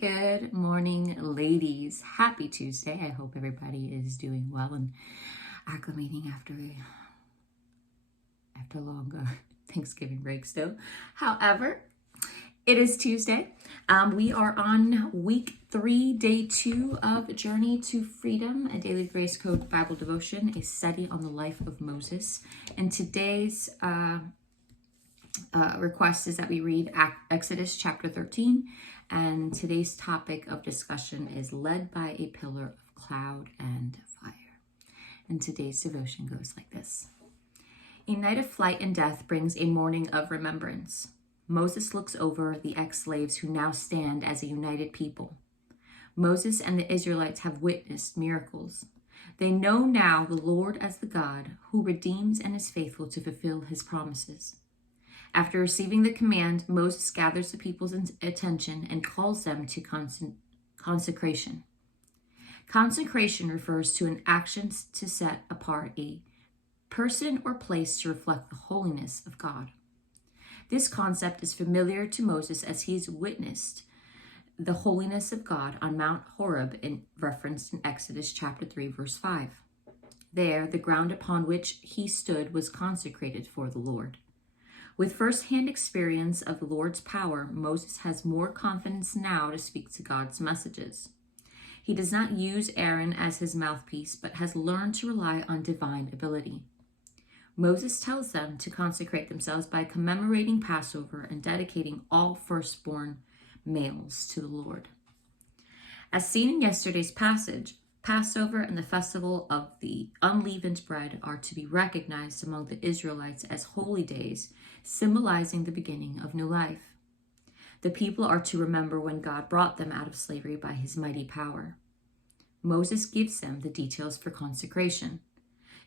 Good morning, ladies. Happy Tuesday. I hope everybody is doing well and acclimating after a long Thanksgiving break still. However, it is Tuesday. We are on week 3, day 2 of Journey to Freedom, a Daily Grace Code Bible devotion, a study on the life of Moses. And today's request is that we read Exodus chapter 13. And today's topic of discussion is led by a pillar of cloud and fire. And today's devotion goes like this. A night of flight and death brings a morning of remembrance. Moses looks over the ex-slaves who now stand as a united people. Moses and the Israelites have witnessed miracles. They know now the Lord as the God who redeems and is faithful to fulfill his promises. After receiving the command, Moses gathers the people's attention and calls them to consecration. Consecration refers to an action to set apart a person or place to reflect the holiness of God. This concept is familiar to Moses as he's witnessed the holiness of God on Mount Horeb, referenced in Exodus chapter 3, verse 5. There, the ground upon which he stood was consecrated for the Lord. With first-hand experience of the Lord's power, Moses has more confidence now to speak to God's messages. He does not use Aaron as his mouthpiece, but has learned to rely on divine ability. Moses tells them to consecrate themselves by commemorating Passover and dedicating all firstborn males to the Lord. As seen in yesterday's passage, Passover and the festival of the unleavened bread are to be recognized among the Israelites as holy days, symbolizing the beginning of new life. The people are to remember when God brought them out of slavery by his mighty power. Moses gives them the details for consecration.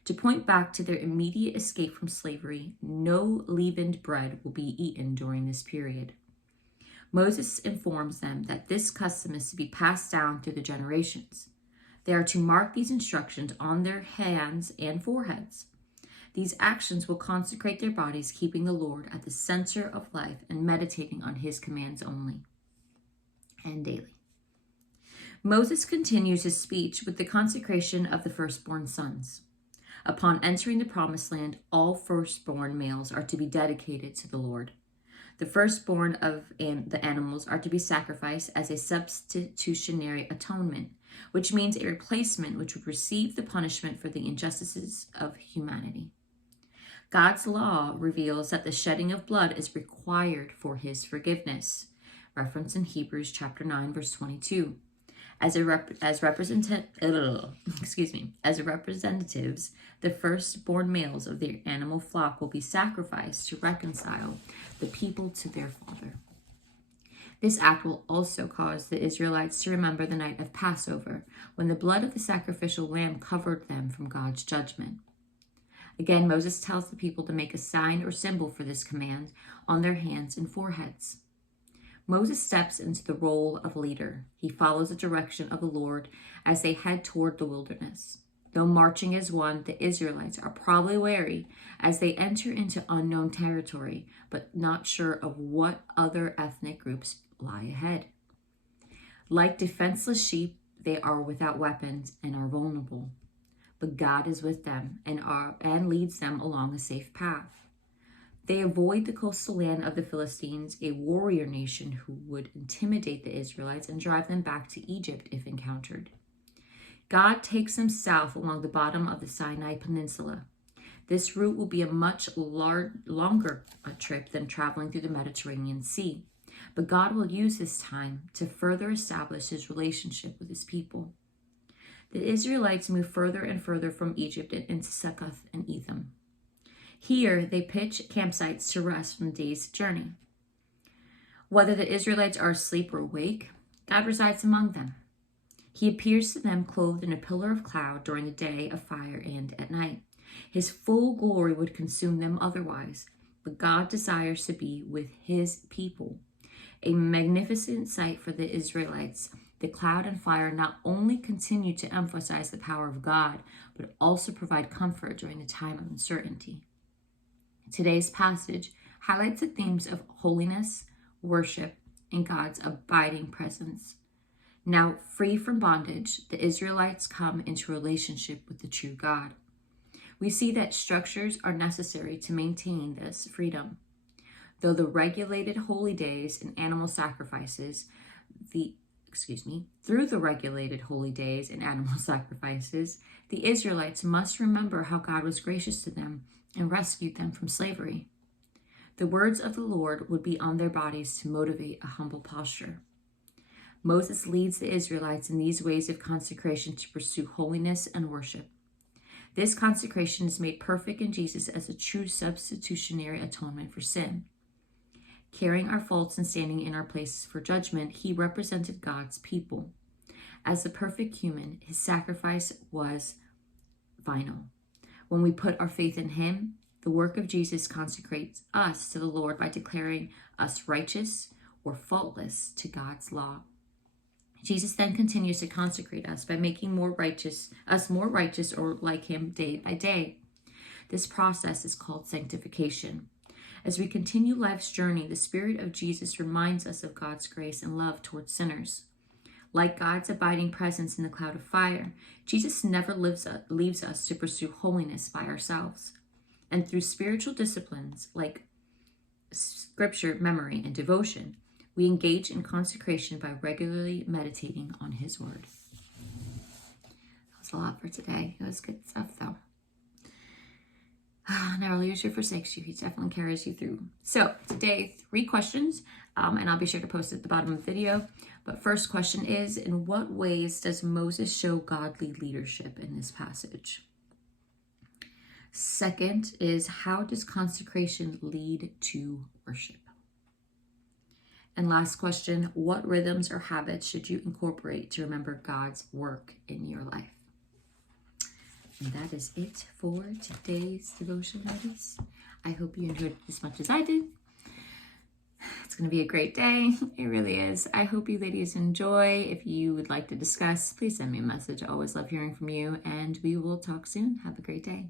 To point back to their immediate escape from slavery, no leavened bread will be eaten during this period. Moses informs them that this custom is to be passed down through the generations. They are to mark these instructions on their hands and foreheads. These actions will consecrate their bodies, keeping the Lord at the center of life and meditating on his commands only and daily. Moses continues his speech with the consecration of the firstborn sons. Upon entering the promised land, all firstborn males are to be dedicated to the Lord. The firstborn of the animals are to be sacrificed as a substitutionary atonement, which means a replacement which would receive the punishment for the injustices of humanity. God's law reveals that the shedding of blood is required for his forgiveness, referenced in Hebrews chapter 9, verse 22. As representatives, the firstborn males of the animal flock will be sacrificed to reconcile the people to their Father. This act will also cause the Israelites to remember the night of Passover, when the blood of the sacrificial lamb covered them from God's judgment. Again, Moses tells the people to make a sign or symbol for this command on their hands and foreheads. Moses steps into the role of leader. He follows the direction of the Lord as they head toward the wilderness. Though marching as one, the Israelites are probably wary as they enter into unknown territory, but not sure of what other ethnic groups lie ahead. Like defenseless sheep, they are without weapons and are vulnerable. But God is with them and leads them along a safe path. They avoid the coastal land of the Philistines, a warrior nation who would intimidate the Israelites and drive them back to Egypt if encountered. God takes them south along the bottom of the Sinai Peninsula. This route will be a much longer trip than traveling through the Mediterranean Sea, but God will use this time to further establish his relationship with his people. The Israelites move further and further from Egypt and into Succoth and Etham. Here, they pitch campsites to rest from the day's journey. Whether the Israelites are asleep or awake, God resides among them. He appears to them clothed in a pillar of cloud during the day, of fire, and at night. His full glory would consume them otherwise, but God desires to be with his people. A magnificent sight for the Israelites. The cloud and fire not only continue to emphasize the power of God, but also provide comfort during the time of uncertainty. Today's passage highlights the themes of holiness, worship, and God's abiding presence. Now, free from bondage, the Israelites come into relationship with the true God. We see that structures are necessary to maintain this freedom. Though the regulated holy days and animal sacrifices, through the regulated holy days and animal sacrifices, the Israelites must remember how God was gracious to them and rescued them from slavery. The words of the Lord would be on their bodies to motivate a humble posture. Moses leads the Israelites in these ways of consecration to pursue holiness and worship. This consecration is made perfect in Jesus as a true substitutionary atonement for sin. Carrying our faults and standing in our places for judgment, he represented God's people. As the perfect human, his sacrifice was final. When we put our faith in him, the work of Jesus consecrates us to the Lord by declaring us righteous or faultless to God's law. Jesus then continues to consecrate us by making us more righteous or like him day by day. This process is called sanctification. As we continue life's journey, the Spirit of Jesus reminds us of God's grace and love towards sinners. Like God's abiding presence in the cloud of fire, Jesus never leaves us to pursue holiness by ourselves. And through spiritual disciplines like scripture, memory, and devotion, we engage in consecration by regularly meditating on his word. That was a lot for today. It was good stuff, though. Never leaves you or forsakes you. He definitely carries you through. So today, 3 questions, and I'll be sure to post it at the bottom of the video. But first question is, in what ways does Moses show godly leadership in this passage? Second is, how does consecration lead to worship? And last question, what rhythms or habits should you incorporate to remember God's work in your life? And that is it for today's devotion, ladies. I hope you enjoyed it as much as I did. It's going to be a great day. It really is. I hope you ladies enjoy. If you would like to discuss, please send me a message. I always love hearing from you, and we will talk soon. Have a great day.